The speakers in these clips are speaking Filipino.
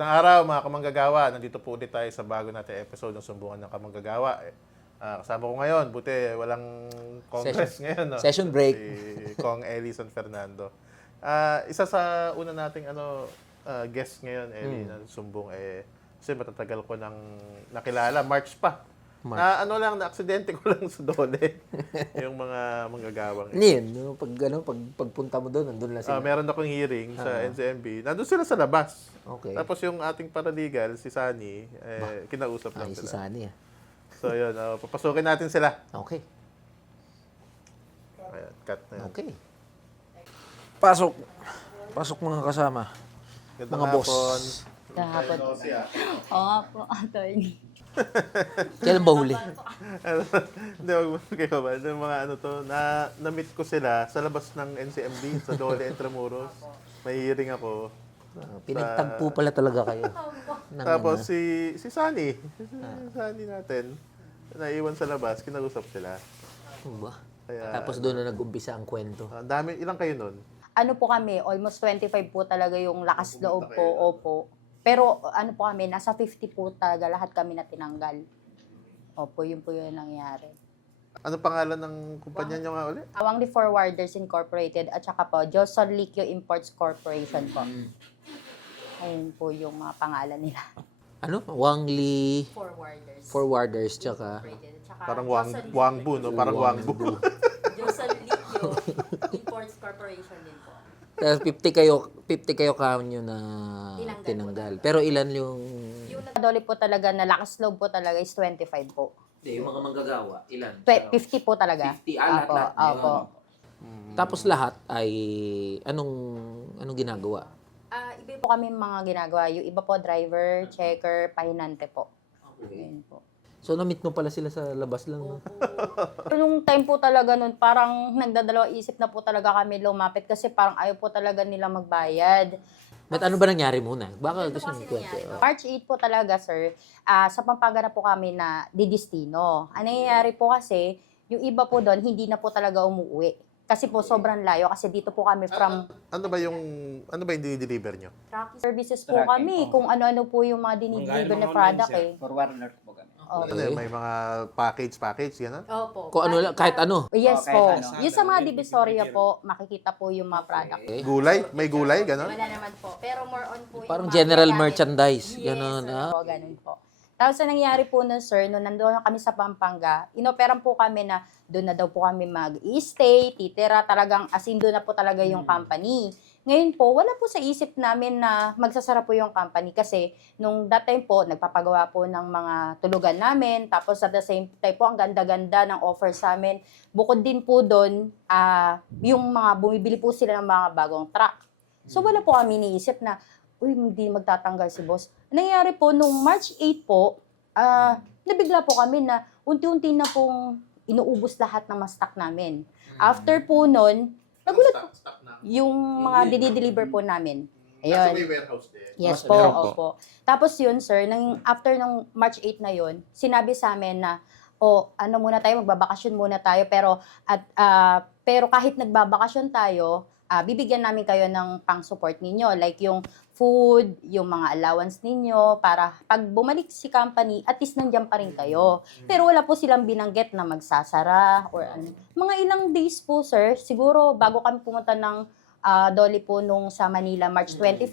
Magandang araw mga kamanggagawa. Nandito po ulit tayo sa bago natin episode ng Sumbungan ng Kamanggagawa. Kasama ko ngayon, buti walang congress ngayon. No? Session break. Si Kong Eli San Fernando. Isa sa una nating guest ngayon, Eli, na sumbong, kasi matatagal ko nang nakilala. March pa. Na aksidente ko lang sa Dole. Yung mga manggagawang. Yun, pagpunta mo doon, nandun lang sila. Meron akong hearing sa NCMB. Nandun sila sa labas. Okay. Tapos yung ating paralegal, si Sunny, kinausap lang Si sila. Sunny. So yun, papasukin natin sila. Okay. Ayan, cut na yun. Okay. Pasok. Pasok mga kasama. Gandang Mga boss. hapon. Kahapon. Oo nga po, attorney. Kailan ba huli? Hindi, wag mo kayo ba? Yung mga na-meet ko sila sa labas ng NCMB, sa Dole, Intramuros. May hearing ako. Pinagtagpo pala talaga kayo. Tapos si Sunny, Sunny natin, naiwan sa labas, kinausap sila. Ano ba? Kaya, Tapos doon na nag-umpisa ang kwento. ang dami, ilang kayo nun? Ano po kami, almost 25 po talaga yung lakas loob po, opo. Pero ano po kami, nasa 50 po talaga lahat kami na tinanggal. Opo, yun po yung nangyari. Ano pangalan ng kumpanya nyo nga ulit? Awangli Forwarders Incorporated at saka po, Joson Liquio Imports Corporation po. Ayun po yung mga pangalan nila. Ano? Wangli Forwarders. Forwarders, tsaka Parang Wangbu, no? Parang Wangbu. Joson Liquio Imports Corporation din po. 50 kayo kanyo na tinanggal. Pero ilan yung... Yung nagdoli po talaga na lakas loob po talaga is 25 po. Yung mga manggagawa, ilan? 50 po talaga. 50, lahat. Opo. Tapos lahat ay anong ginagawa? Iba po kami mga ginagawa. Yung iba po driver, checker, pahinante po. Ayun po. So, na-meet mo pala sila sa labas lang. No? Nung time po talaga nun, parang nagdadalawa isip na po talaga kami lumapit kasi parang ayaw po talaga nila magbayad. But ano ba nangyari muna? Baka gusto mong kwento. March 8 po talaga, sir, sa Pampanga na po kami na didistino. Ang nangyayari po kasi, yung iba po doon, hindi na po talaga umuwi. Kasi po sobrang layo kasi dito po kami from Ano ba yung dinideliver nyo? tracking services po kami. Kung ano-ano po yung mga dinideliver na product eh. Forwarder po kami. Ano yun, may mga package, gano'n? Opo. Kung ano lang, kahit ano. Yes Okay, po. ano? Yung sa mga divisoria po, makikita po yung mga product. Okay. Gulay? May gulay, gano'n? Wala naman po. Pero more on po Parang yung mga general ginagamit. merchandise. Yes, Ganon, sir. ha? Po, ganun po. Tapos ang nangyari po nun, sir, nung nandoon na kami sa Pampanga, inoperan po kami na doon na daw po kami mag-stay, titira, talagang asin doon na po talaga yung company. Ngayon po, wala po sa isip namin na magsasara po yung company kasi nung that time po, nagpapagawa po ng mga tulugan namin, tapos at the same time po, ang ganda-ganda ng offer sa amin. Bukod din po doon, yung mga bumibili po sila ng mga bagong truck. So wala po kami iniisip na, uy, hindi magtatanggal si boss. Nangyari po, nung March 8 po, nabigla po kami na unti-unti na pong inuubos lahat ng mga stock namin. After po nun, nagulat po yung mga dinideliver po namin. Nasa Ayun. may warehouse din. Yes po, Meron po. opo. Tapos yun, sir, after ng March 8 na yun, sinabi sa amin na, muna tayo, magbabakasyon muna tayo, pero kahit nagbabakasyon tayo, bibigyan namin kayo ng pang-support ninyo, like yung food, yung mga allowance ninyo, para pag bumalik si company, at least nandiyan pa rin kayo. Pero wala po silang binanggit na magsasara or ano. Mga ilang days po, sir, siguro bago kami pumunta ng Dole po nung sa Manila, March 25,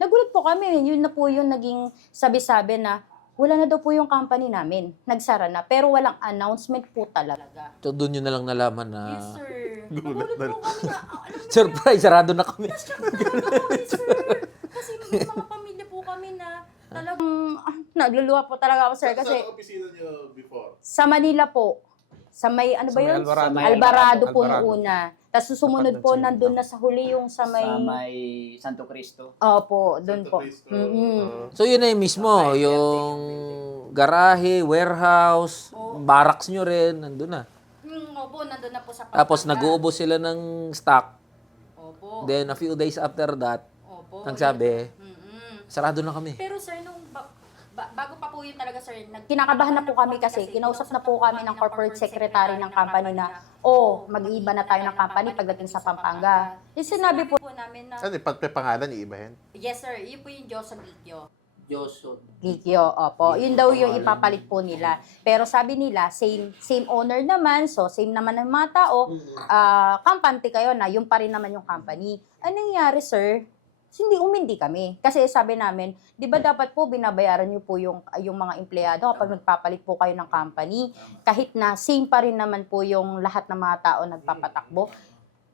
nagulat po kami. Yun na po yung naging sabi-sabi na wala na daw po yung company namin. Nagsara na. Pero walang announcement po talaga. So, doon nyo na lang nalaman na... Yes, sir. Nagulat po kami na, Surprise! Sarado na kami. kasi may mga pamilya po kami na talagang nagluluha po talaga ako, sir. Kasi Saan opisina nyo before? sa Manila po, sa may, ano ba Sa may yun? Alvarado. Alvarado po Alvarado. noong una. Tapos sumunod po, nandun na sa huli yung sa may... Sa may Santo Cristo. Opo, doon po. Cristo. Mm-mm. So, yun na yung mismo. Yung garahe, warehouse, barracks nyo rin. Nandun na. Opo, nandun na po sa Tapos, nag-uubos sila ng stock. Opo, Then, a few days after that, opo. nagsabi, Mm-mm. sarado na kami. Pero sir, nung bago pa po yun talaga, sir, kinakabahan na po kami kasi kinausap na po kami ng corporate secretary ng company na, mag-iiba na tayo ng company pagdating sa Pampanga. Yung sinabi po namin na, Ano, pangalan, iibahin? yes sir, yun po yung Joso Gikyo. Joso. Gikyo, opo. Yun daw yung ipapalit po nila. Pero sabi nila, same owner naman, so same naman ng mga tao, kampante kayo na, yung pa rin naman yung company. Anong nangyari, sir? Umindi kami. Kasi sabi namin, di ba dapat po binabayaran niyo po yung mga empleyado kapag nagpapalit po kayo ng company, kahit na same pa rin naman po yung lahat ng mga tao nagpapatakbo.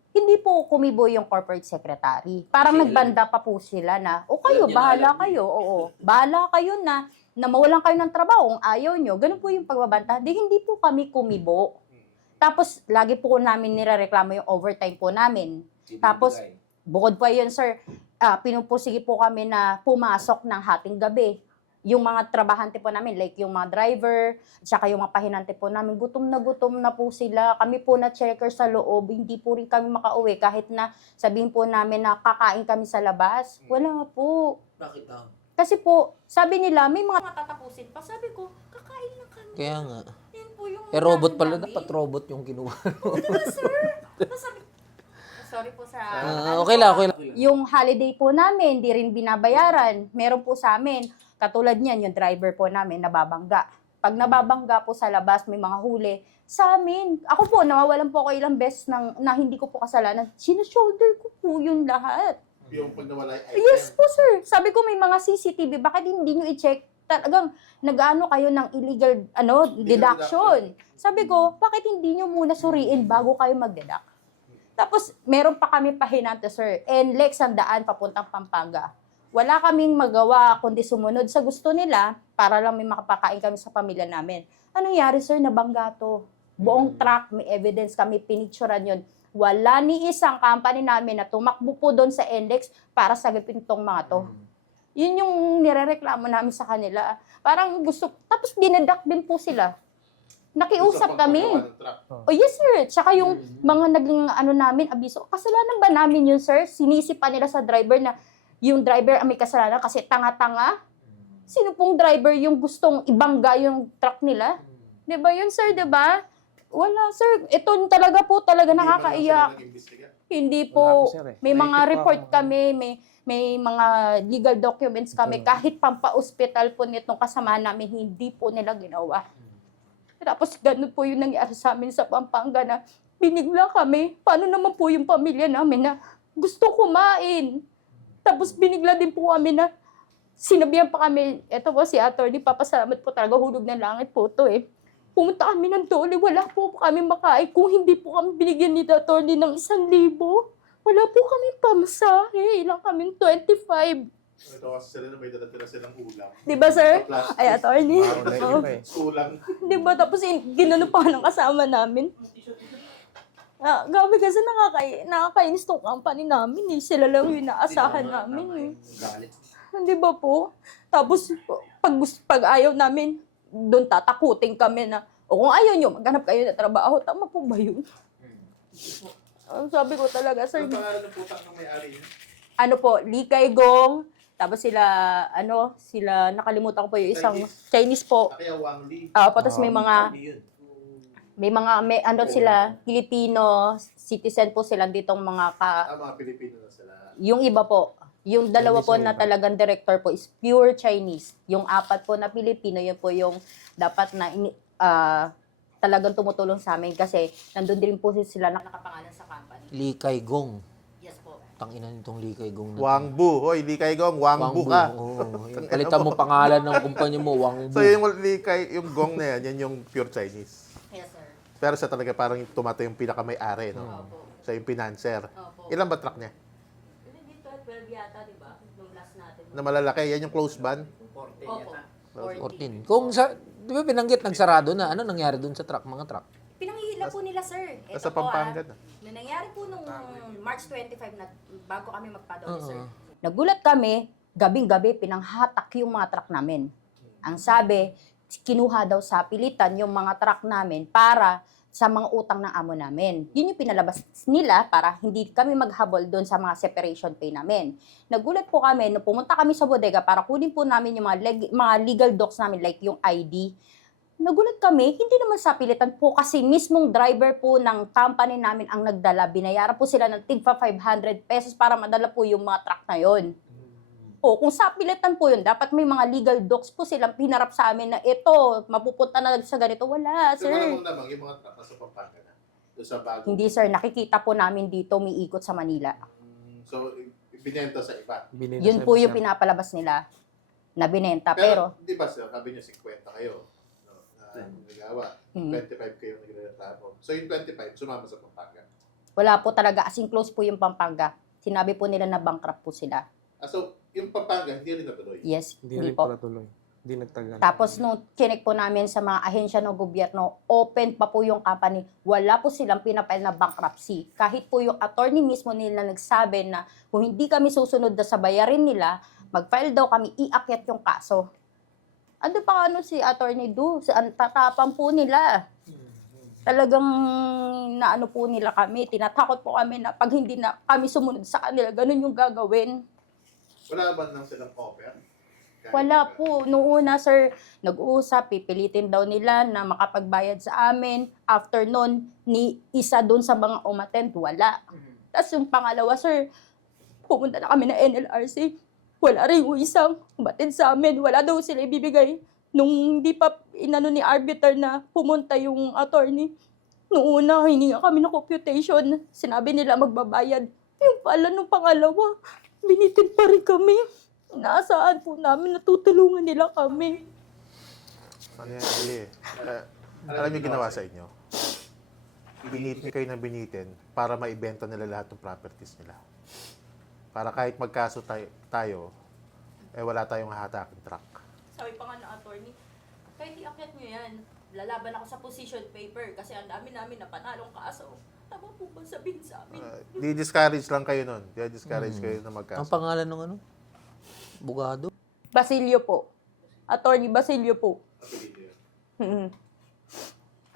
Hindi po kumibo yung corporate secretary. Parang nagbanda pa po sila na, kayo, bahala kayo. Oo, bahala kayo na mawalan kayo ng trabaho kung ayaw nyo. Ganun po yung pagbabanta. Hindi po kami kumibo. Tapos, lagi po namin nirereklamo yung overtime po namin. Tapos, bukod pa yun, sir, pinupursige po kami na pumasok ng hating gabi. Yung mga trabahante po namin, like yung mga driver, tsaka yung mga pahinante po namin, gutom na po sila. Kami po na checker sa loob, hindi po rin kami makauwi kahit na sabihin po namin na kakain kami sa labas. Wala po. Bakit daw? Kasi po, sabi nila, may mga matatapusin pa. Sabi ko, kakain lang kami. Kaya nga. Yan po yung Robot pala, namin. dapat robot yung kinuha. Sorry po sa... Okay lang. Yung holiday po namin, di rin binabayaran. Meron po sa amin, katulad niyan, yung driver po namin, nababangga. Pag nababangga po sa labas, may mga huli, sa amin. Ako po, nawawalan po ako ilang beses na hindi ko po kasalanan. Sinushoulder ko po yun lahat. Yung pag nawala yung item. Yes po, sir. Sabi ko, may mga CCTV, bakit hindi nyo i-check? Talagang nag-ano kayo ng illegal deduction. Sabi ko, bakit hindi nyo muna suriin bago kayo mag-deduct? Tapos, meron pa kami pahinante, sir. And Lex ang daan papuntang Pampanga. Wala kaming magawa kundi sumunod sa gusto nila para lang may makapakain kami sa pamilya namin. Anong nangyari, sir? Nabangga to. Buong truck, may evidence kami, pinicturan yun. Wala ni isang company namin na tumakbo po doon sa NLEX para sagipin tong mga to. Yun yung nirereklamo namin sa kanila. Parang gusto, tapos dineduct din po sila. Nakiusap kami. Yes, sir. Tsaka yung mga naging namin, abiso. Kasalanan ba namin yun, sir? Sinisi pa nila sa driver na yung driver ang may kasalanan kasi tanga-tanga. Sino pong driver yung gustong ibangga yung truck nila? Diba yun, sir? Diba? Wala, sir. Ito talaga nakakaiyak. Hindi po. May mga report kami, may mga legal documents kami. Kahit pampa-hospital po nitong kasama namin, hindi po nila ginawa. Tapos ganun po yung nangyari sa amin sa Pampanga na binigla kami. Paano naman po yung pamilya namin na gusto kumain? Tapos binigla din po kami na sinabihan pa kami, eto po si attorney, papasalamat po talaga, hulog ng langit po to eh. Pumunta kami ng Dole, wala po kami makain. Kung hindi po kami binigyan ni attorney ng 1,000, wala po kami pamasahe. Ilang kami 25. Ito kasi sila na may dala silang ulam. Di ba, sir? Plastic. Ay, attorney. Ulam. Di ba? Tapos ginano pa ng kasama namin. Gabi kasi nakakainis tong company namin eh. Sila lang yung naasahan namin eh. Di ba po? Tapos pag ayaw namin, doon tatakutin kami na, kung ayaw nyo, maghanap kayo na trabaho. Tama po ba yun? Sabi ko talaga, sir. Ang pangalan ng putang ng may-ari niya? Ano po, Likay Gong. Tapos sila, nakalimutan ko po yung isang Chinese po. Kaya Wang Li. Tapos may sila, Filipino, citizen po sila ditong mga Mga Pilipino na sila. yung iba po, yung dalawa po na talagang director po is pure Chinese. Yung 4 po na Pilipino, yun po yung dapat na talagang tumutulong sa amin kasi nandun din po sila nakapangalan sa company. Likay Gong. Yes po. Tangina nitong Likay Gong na. Wang Bu. Hoy, Likay Gong, Wang Bu ka. Oo. Palitan mo pangalan ng kumpanya mo, Wang Bu. So yung Likay, yung Gong na yan yung pure Chinese. Yes, sir. Pero siya talaga parang tumato yung pinakamay-ari, no? Opo. Siya yung financer. Opo. Ilan ba truck niya? Hindi 12 yata, di ba? Nung last natin. Na malalaki, yan yung close ban. Opo. 14. Kung sa, di ba binanggit nagsarado na, ano nangyari dun sa truck, mga truck? Pinangihila po nila, sir. Ito Sa Pampanga na. Nung nangyari po nung March 25 na bago kami magpa-Dole, sir. Nagulat kami, gabing-gabi pinanghatak yung mga truck namin. Ang sabi, kinuha daw sa pilitan yung mga truck namin para sa mga utang ng amo namin. Yun yung pinalabas nila para hindi kami maghabol doon sa mga separation pay namin. Nagulat po kami, nung pumunta kami sa bodega para kunin po namin yung mga legal docs namin like yung ID. Nagulat kami, hindi naman sa pilitan po kasi mismong driver po ng company namin ang nagdala. Binayaran po sila ng tigpa 500 pesos para madala po yung mga truck na yon. O kung sa pilitan po yun, dapat may mga legal docs po silang pinarap sa amin na ito, mapupunta na sa ganito. Wala, So, sir. malamang yung mga truck nasa Pampanga na. Doon sa bago. Hindi, sir. Nakikita po namin dito, may ikot sa Manila. So, binenta sa iba. Binenta Yun sa po yung sir. pinapalabas nila na binenta. Pero, Pero, di ba sir, sabi niyo 50 kayo. No, na nagawa. Hmm. 25 kayo nagreklamo. So, yung 25, sumama sa Pampanga. wala po talaga. As in, close po yung Pampanga. Sinabi po nila na bankrupt po sila. So, yung Pampanga, hindi rin natuloy. Yes, Hindi hindi rin po. pala tuloy. Hindi nagtagal. Tapos nung chinek po namin sa mga ahensya ng gobyerno, open pa po yung company. Wala po silang pinapile na bankruptcy. Kahit po yung attorney mismo nila nagsabi na kung hindi kami susunod na sa bayarin nila, mag-file daw kami, iakyat yung kaso. Ano pa ano si Attorney Du? Ang tatapang po nila. Talagang naano po nila kami. Tinatakot po kami na pag hindi na kami sumunod sa kanila, ganun yung gagawin. Wala ba nang silang offer? Kahit Wala offer. po. Noong una, sir, nag-uusap, pipilitin daw nila na makapagbayad sa amin. After nun, ni isa doon sa mga umattend, wala. Tapos yung pangalawa, sir, pumunta na kami na NLRC. Wala rin yung isang umattend sa amin. Wala daw sila ibibigay. Nung hindi pa inano ni arbiter na pumunta yung attorney, noong una, hininga kami ng computation. Sinabi nila magbabayad. Yung pala nung pangalawa, binitin pa rin kami. Inaasahan po namin na tutulungan nila kami. Ano yan, Ali? Alam niyo ginawa sa inyo? Binitin kayo ng binitin para maibenta nila lahat ng properties nila. Para kahit magkaso tayo, eh wala tayong hahataking truck. Sabi pa nga ng attorney, kahit iakyat nyo yan, lalaban ako sa position paper kasi ang dami namin na panalong kaso. Tama po ba sabihin sa amin? Di-discourage lang kayo nun. Di-discourage kayo na Ang magkaso. pangalan ng ano? Bugado? Basilio po. Attorney Basilio po. Mhm.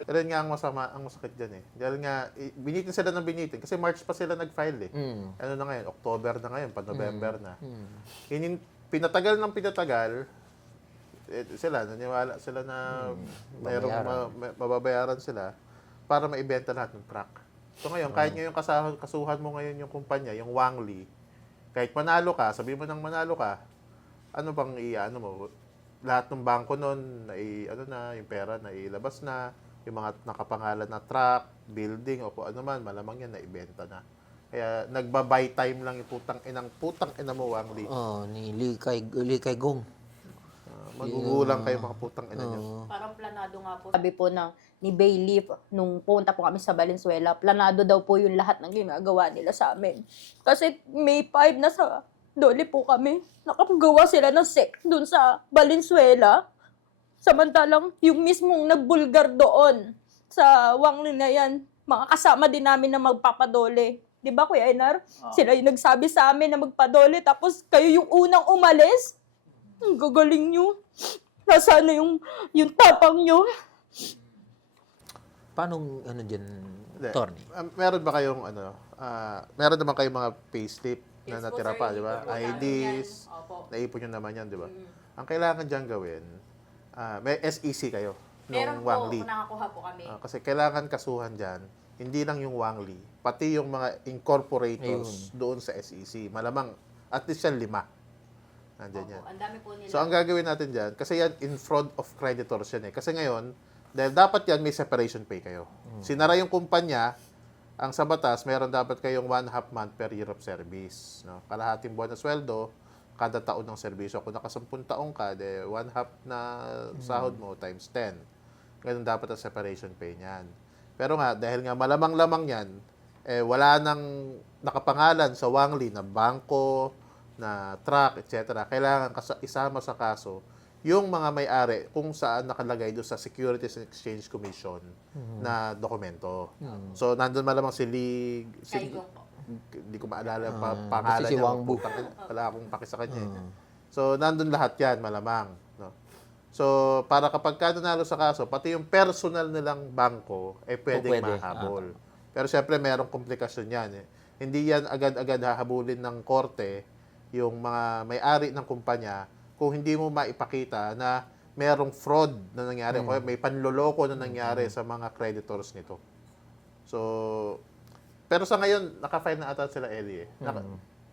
Pero yun nga ang masama, ang masakit dyan eh. Dahil nga, binitin sila ng binitin. Kasi March pa sila nag-file eh. Ano na ngayon? October na ngayon, pa November na. Pinatagal ng pinatagal, sila, naniwala sila na mayroong mababayaran sila para maibenta lahat ng truck. So ngayon, kahit ngayon kasuhan mo ngayon yung kumpanya, yung Wangli, kahit manalo ka, sabi mo nang manalo ka, ano bang ano mo? Lahat ng bangko nun, yung pera na ilabas na, yung mga nakapangalan na truck, building, o kung ano man, malamang yan, naibenta na. Kaya nagba-buy time lang yung putang ina mo, Wangli. Oh, ni Likay Gong. Magugulang kayo mga putang ina nyo. Parang planado nga po. Sabi po ni Bailiff, nung punta po kami sa Valenzuela, planado daw po yung lahat ng ginagawa nila sa amin. Kasi May 5 na sa Dole po kami. Nakapagawa sila ng sect dun sa Valenzuela. Samantalang yung mismong nagbulgar doon sa Wangli na yan, mga kasama din namin na magpapadole. Di ba, Kuya Enar? Sila yung nagsabi sa amin na magpadole, tapos kayo yung unang umalis. Ang gagaling nyo. Nasaan na yung tapang nyo? Paano ano dyan, attorney? Meron ba kayong meron naman kayong mga payslip na Yes po, natira sir. pa, di ba? Ipon po namin IDs, yan. Opo. naipon nyo naman yan, di ba? Ang kailangan dyan gawin, may SEC kayo Meron nung po, Wangli. nakakuha po kami. Kasi kailangan kasuhan dyan, hindi lang yung Wangli, pati yung mga incorporators doon sa SEC. Malamang, at least yan 5. Nandyan yan. Ang dami po nila. So, ang gagawin natin dyan, kasi yan in fraud of creditors yan eh. Kasi ngayon, dahil dapat yan, may separation pay kayo. Sinara yung kumpanya, ang sa batas, meron dapat kayong 1/2 month per year of service. No? Kalahating buwan na sweldo, kada taon ng serbisyo. Kung naka-10 taong ka, 1/2 na sahod mo times 10. Ganun dapat ang separation pay niyan. Pero nga, dahil nga malamang-lamang yan, wala nang nakapangalan sa Wangli na bangko, na truck, etc. Kailangan isama sa kaso yung mga may-ari kung saan nakalagay doon sa Securities and Exchange Commission na dokumento. So, nandun malamang si Lee... Kaigong po. Hindi ko maalala pangalan si niya. Wang Bu. Wala akong paki sa kanya. So, nandun lahat yan, malamang. No? So, para kapag ka nanalo sa kaso, pati yung personal nilang bangko, pwedeng pwede. mahabol. Pero syempre, merong komplikasyon yan. Hindi yan agad-agad hahabulin ng korte yung mga may-ari ng kumpanya kung hindi mo maipakita na merong fraud na nangyari o may panloloko na nangyari sa mga creditors nito. So, pero sa ngayon, naka-file na ata sila, Ellie.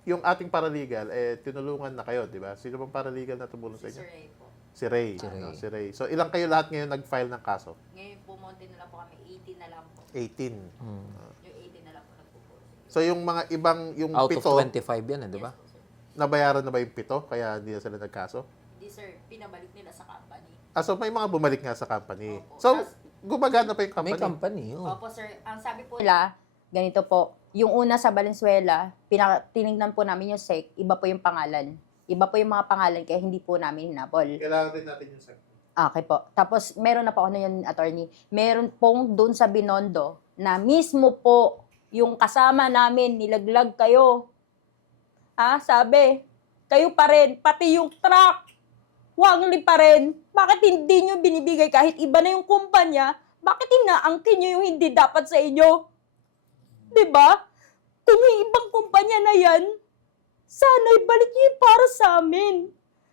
Yung ating paralegal, tinulungan na kayo, di ba? Sino bang paralegal na tumulong sa inyo? Sir Ray po. Si Ray. Si Ray. So, ilang kayo lahat ngayon nag-file ng kaso? Ngayon po, monte na lang po kami. 18 na lang po. 18. Yung 18 na lang po nagpo-post. So, yung mga ibang, yung Out pito, of 25 yan, di ba? nabayaran na ba yung pito? Kaya hindi na sila nagkaso? Hindi sir, pinabalik nila sa company. So may mga bumalik nga sa company. Opo. So, gumagana pa yung company. May company, Opo sir, ang sabi po nila, ganito po, yung una sa Valenzuela, tinignan po namin yung SEC, iba po yung pangalan. Iba po yung mga pangalan, kaya hindi po namin hinabol. Kailangan din natin yung SEC. Okay po. Tapos, meron na po ano yun, attorney. Meron pong doon sa Binondo na mismo po yung kasama namin, nilaglag kayo. Sabi, kayo pa rin, pati yung truck, wangli pa rin. Bakit hindi nyo binibigay kahit iba na yung kumpanya? Bakit inaangkin nyo yung hindi dapat sa inyo? Diba? Kung yung ibang kumpanya na yan, sana ibalik nyo yung para sa amin.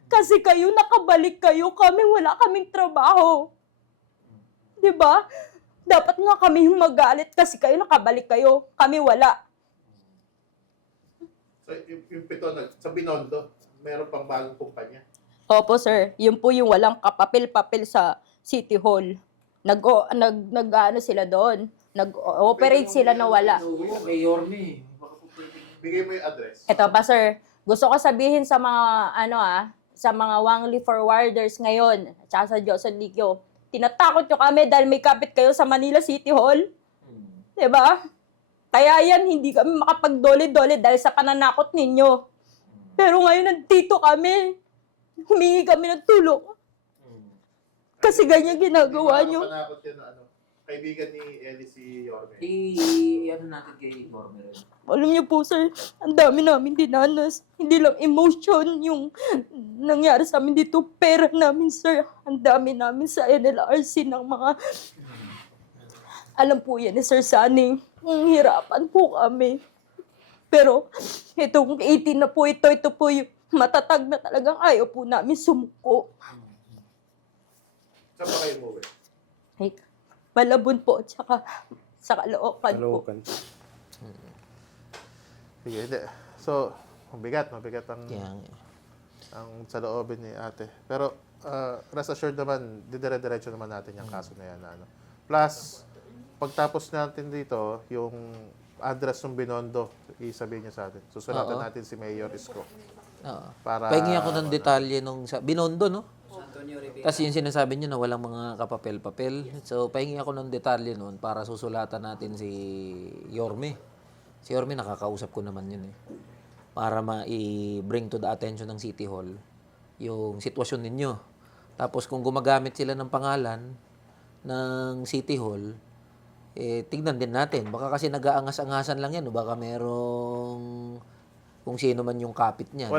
Kasi kayo, nakabalik kayo, kami wala kaming trabaho. Diba? Dapat nga kami yung magalit kasi kayo nakabalik kayo, kami wala. So, yung pito, sa Binondo, meron pang bagong kumpanya. Opo sir, yun po yung walang kapapil-papil sa City Hall. Nag-ano sila doon, nag-operate sila na wala. Kay Yorme. Bigay mo yung address. Ito pa sir, gusto ko sabihin sa mga sa mga Wangli forwarders ngayon, at saka sa Johnson Liquio, tinatakot nyo kami dahil may kapit kayo sa Manila City Hall. Diba? Kaya yan, hindi kami makapagdole-dole dahil sa pananakot ninyo. Pero ngayon, nandito kami. Humingi kami ng tulong. Kasi ganyan ginagawa nyo. Panakot yun na kaibigan ni Ellie si Yorme. Ano natin kay Yorme rin. Alam niyo po, sir, ang dami namin dinanas. Hindi lang emotion yung nangyari sa amin dito. Pera namin, sir. Ang dami namin sa NLRC ng mga... Alam po yan, Sir Sunny. Ang hirapan po kami. Pero, itong 18 na po ito po yung matatag na talagang ayaw po namin sumuko. Saan pa kayo umuwi? Ay, Malabon po, tsaka sa Caloocan po. Sige, hindi. So, mabigat ang Yan. sa loobin ni ate. Pero, rest assured naman, didire-diretso naman natin yung kaso na yan. Plus, pagtapos natin dito, yung address ng Binondo, isabihin niya sa atin. Susulatan Oo. natin si Mayor Isko. Oo. Para, Pahingi ako ng detalye nung sa Binondo, no? Antonio Rivera. Kasi yung sinasabi niyo na walang mga kapapel-papel. So, pahingi ako ng detalye noon para susulatan natin si Yorme. Si Yorme, nakakausap ko naman yun eh. Para ma-bring to the attention ng City Hall yung sitwasyon ninyo. Tapos kung gumagamit sila ng pangalan ng City Hall, tignan din natin. Baka kasi nag-aangas-angasan lang yan. O baka merong kung sino man yung kapit niyan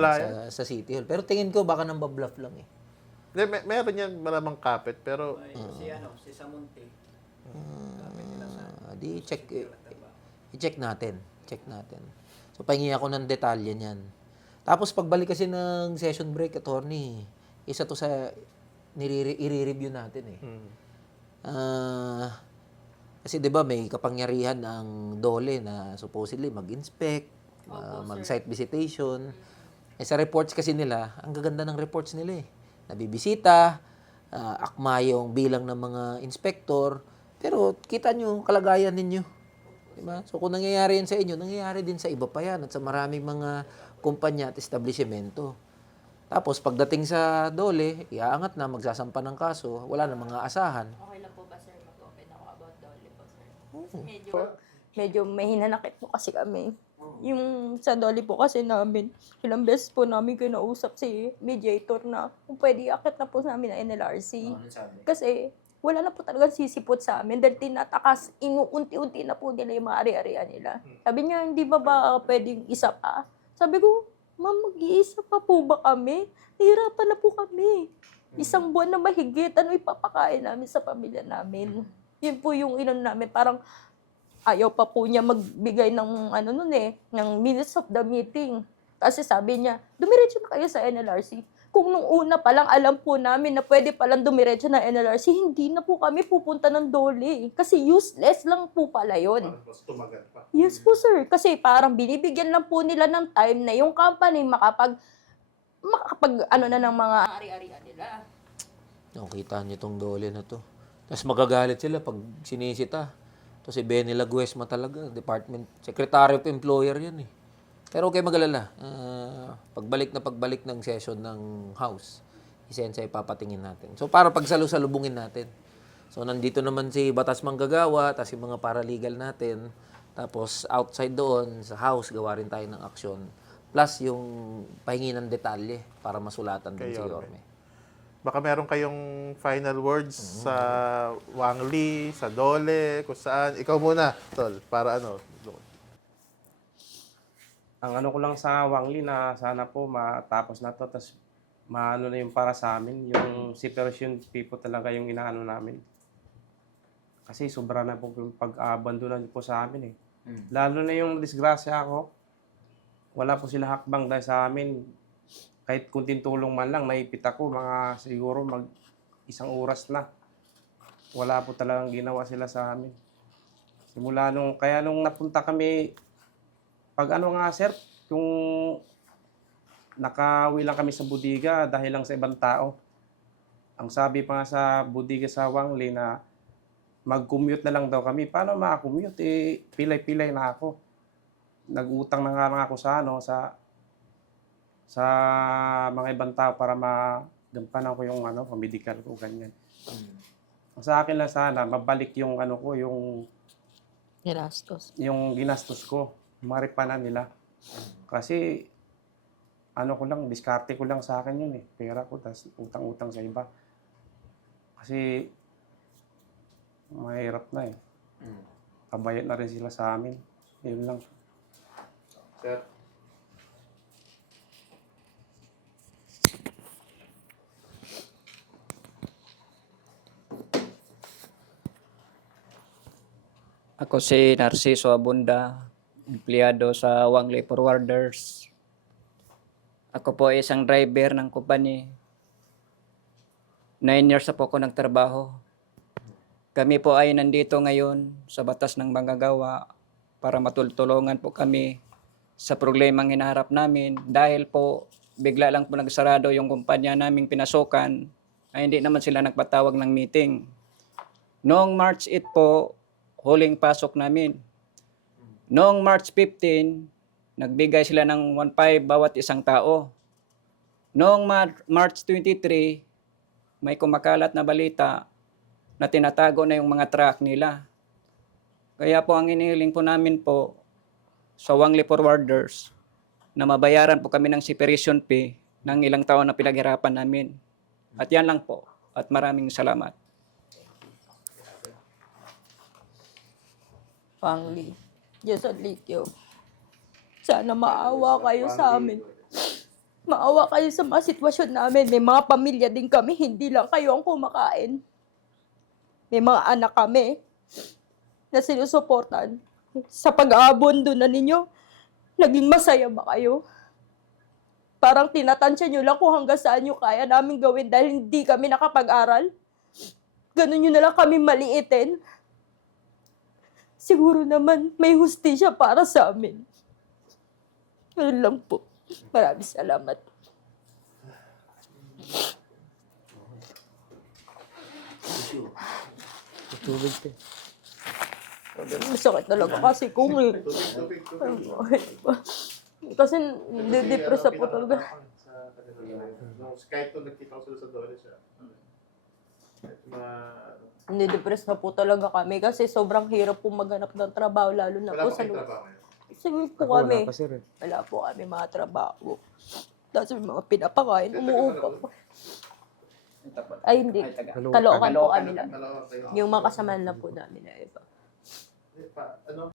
sa City Hall. Pero tingin ko baka nang babluff lang eh. Meron yan malamang kapit, pero Si Samonte. I-check natin. Check natin. So, pahingi ako ng detalye niyan. Tapos, pagbalik kasi ng session break, attorney, isa to sa i-review natin eh. Kasi 'di ba may kapangyarihan ang DOLE na supposedly mag-inspect, mag-site visitation. Sa reports kasi nila, ang gaganda ng reports nila eh. Nabibisita, akma yung bilang ng mga inspector, pero kita nyo kalagayan ninyo. Diba? So kung nangyayari yan sa inyo, nangyayari din sa iba pa yan at sa maraming mga kumpanya at establishmento. Tapos pagdating sa DOLE, iaangat na, magsasampa ng kaso, wala na mga asahan. Okay lang po ba, sir, mag-open ako about Dolly po, sir? Medyo may hinanakit po kasi kami. Yung sa Dolly po kasi namin, ilang beses po namin kinausap si mediator na kung pwede akit na po namin ang NLRC. Kasi wala na po talagang sisipot sa amin dahil tinatakas, inuunti-unti na po nila yung mga ari-arian nila. Sabi niya, hindi ba pwedeng isa pa? Sabi ko, ma'am, mag-iisa pa po ba kami? Nahirapan na po kami. Isang buwan na mahigit, ano ipapakain namin sa pamilya namin? Yun po yung ilan namin, parang ayaw pa po niya magbigay ng ano nun ng minutes of the meeting. Kasi sabi niya, dumiretso na kayo sa NLRC. Kung nung una pa lang alam po namin na pwede palang dumiretso na NLRC, hindi na po kami pupunta ng Dole. Kasi useless lang po pala yun. Mas tumagal pa. Yes po sir, kasi parang binibigyan lang po nila ng time na yung company makapag ano na ng mga ari-arian nila. Nakita niyo tong Dole na to. Tapos magagalit sila pag sinisita. To si Benny Laguesma talaga, Department Secretary of Employer yan eh. Pero okay magalala. Pagbalik ng session ng House, isensya ipapatingin natin. So para pagsalusalubungin natin. So nandito naman si Batas Manggagawa, tapos yung mga paralegal natin. Tapos outside doon, sa House, gawa rin tayo ng aksyon. Plus yung pahingi ng detalye para masulatan din si Yorme. Baka meron kayong final words sa Wang Lee, sa Dole, kung saan. Ikaw muna, Tol, para ano. Ang ano ko lang sa Wang Lee na sana po matapos na to, tapos maano na yung para sa amin, yung separation fee po talaga yung inaano namin. Kasi sobra na po yung pag-abandonan po sa amin eh. Lalo na yung disgrasya ako, wala po sila hakbang dahil sa amin. Kahit kunting tulong man lang, naipit ako, mga siguro isang oras na. Wala po talagang ginawa sila sa amin. Simula kaya nung napunta kami, pag ano nga sir, kung nakauwi lang kami sa budiga dahil lang sa ibang tao. Ang sabi pa nga sa budiga sa Wang Lee na mag-commute na lang daw kami. Paano maka-commute? Pilay-pilay na ako. Nag-utang na nga lang ako sa mga ibang tao para magampanan ko yung medical ko, ganyan. Sa akin lang sana, mabalik yung yung ginastos ko. Maripanan nila. Kasi, diskarte ko lang sa akin yun eh. Pera ko, tas utang-utang sa iba. Kasi, mahirap na eh. Kabayad na rin sila sa amin. Yun lang. Sir? Ako si Narciso Abunda, empleyado sa Wangley Forwarders. Ako po ay isang driver ng company. 9 years na po ako nagtrabaho. Kami po ay nandito ngayon sa Batas ng Manggagawa para matulungan po kami sa problemang hinaharap namin dahil po bigla lang po nagsarado yung kumpanya naming pinasukan ay hindi naman sila nagpatawag ng meeting. Noong March 8 po, huling pasok namin. Noong March 15, nagbigay sila ng 1.5 bawat isang tao. Noong March 23, may kumakalat na balita na tinatago na yung mga truck nila. Kaya po ang inihiling po namin po sa Wangley Forwarders na mabayaran po kami ng separation fee ng ilang taon na pinaghirapan namin. At yan lang po. At maraming salamat. Wang Lee, Diyos at Lityo. Sana maawa kayo sa amin. Maawa kayo sa mga sitwasyon namin. May mga pamilya din kami, hindi lang kayo ang kumakain. May mga anak kami na sinusuportan. Sa pag-aabondo na ninyo, naging masaya ba kayo? Parang tinatansya nyo lang kung hanggang saan nyo kaya namin gawin dahil hindi kami nakapag-aral. Ganun nyo na lang kami maliitin. Siguro naman may hustisya para sa amin. Ganun lang po. Maraming salamat. Masakit talaga kasi kung kasi depress na po talaga. Kahit kung nagkita ko sila sa Dole siya. Nidepress na po talaga kami kasi sobrang hirap po maghanap ng trabaho lalo na Wala po pa sa kayong lugar. trabaho ngayon. Sige po kami. Wala po kami mga trabaho. Tapos may mga pinapakain, umuupa po. Ay hindi, Caloocan po kami lang. Yung mga kasamahan na po namin na iba. Ano?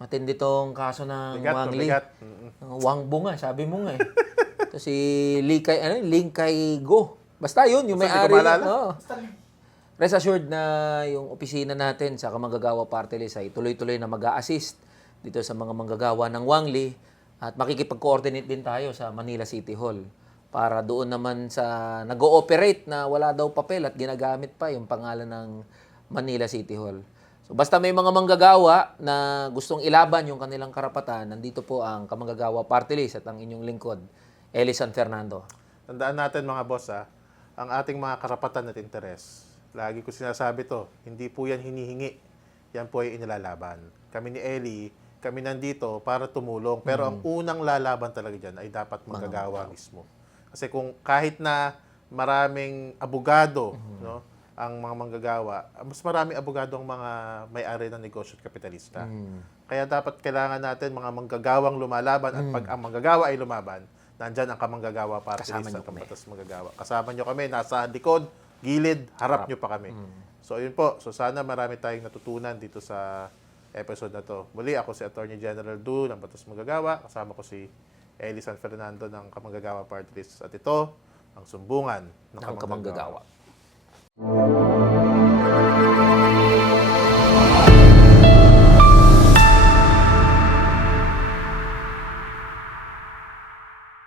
Matindi tong kaso ng Bigat, Wang Li. mabigat. Wang Bu nga, sabi mo nga eh. Ito si Ling Kai Go. Basta yun, yung Basta may-ari. di ko maalala. Oo. Rest assured na yung opisina natin sa Kamanggagawa Party List ay tuloy-tuloy na mag-a-assist dito sa mga manggagawa ng Wang Li at makikipag-coordinate din tayo sa Manila City Hall para doon naman sa nag-ooperate na wala daw papel at ginagamit pa yung pangalan ng Manila City Hall. So basta may mga manggagawa na gustong ilaban yung kanilang karapatan, nandito po ang Kamanggagawa Party List at ang inyong lingkod, Eli San Fernando. Tandaan natin mga boss ang ating mga karapatan at interes. Lagi ko sinasabi to, hindi po yan hinihingi. Yan po ay inilalaban. Kami ni Eli, kami nandito para tumulong. Pero ang unang lalaban talaga dyan ay dapat manggagawa mismo. Kasi kung kahit na maraming abogado, no, ang mga manggagawa, mas maraming abogado ang mga may-ari ng negosyo at kapitalista. Kaya dapat kailangan natin mga manggagawang lumalaban at pag ang manggagawa ay lumaban, nandyan ang Kamanggagawa Party Kasama List nyo at kami. Batas Manggagawa. Kasama nyo kami, nasa likod, gilid, harap nyo pa kami. So yun po, so sana marami tayong natutunan dito sa episode na to. Muli, ako si Attorney General Du ng Batas Manggagawa. Kasama ko si Eli San Fernando ng Kamanggagawa Party List. At ito, ang sumbungan ng Ng Kamanggagawa.